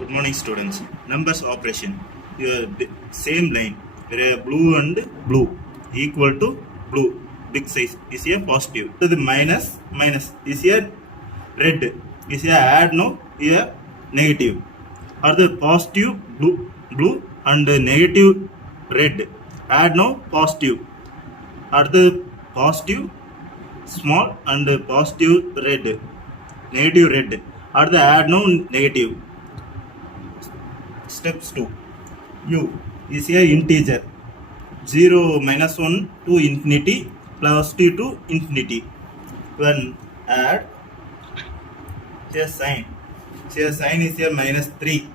Good morning, students. Numbers operation. Your same line where blue and blue equal to blue. Big size is a positive. So the minus is a red. Is a add no here negative. Or the positive blue and the negative red. Add no positive. Or the positive small and positive red. Negative red. Or the add no negative. Steps 2. U is a integer 0 minus 1 to infinity plus 2 to infinity. When add a sign. Here sign is a minus 3.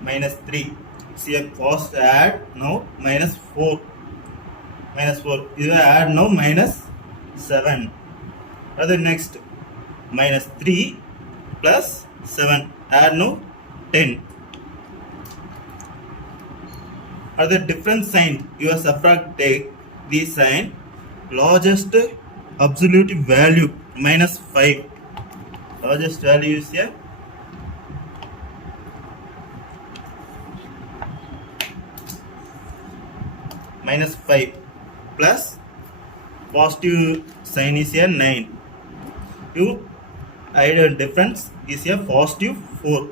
Minus 3. See a first add now minus 4. Minus 4. You add now minus 7. Other next minus 3 plus 7. Add now 10. Or the different sign, your subtract take the sign largest absolute value minus 5. Largest value is here minus 5 plus positive sign is here 9. You either difference is here positive 4.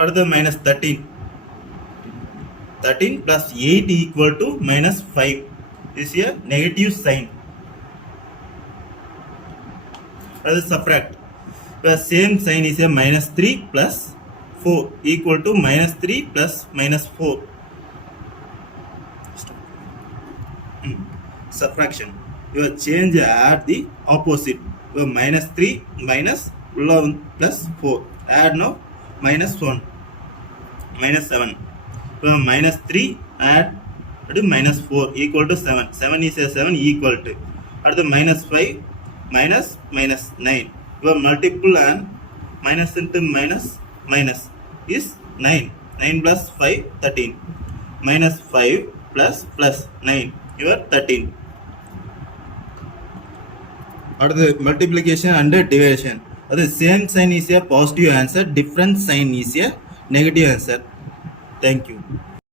Or the minus 13. 13 plus 8 equal to minus 5 is a negative sign. As subtract, the same sign is a minus 3 plus 4 equal to minus 3 plus minus 4. Subtraction, you change add the opposite. You minus 3 minus 11 plus 4. Add now minus 1 minus 7. Minus 3 add to minus 4 equal to 7. 7 is a 7 equal to. At the minus 5 minus 9. Your multiple and minus into minus is 9. 9 plus 5 13. Minus 5 plus 9. You are 13. Or the multiplication and division. Or the same sign is a positive answer. Different sign is a negative answer. Thank you.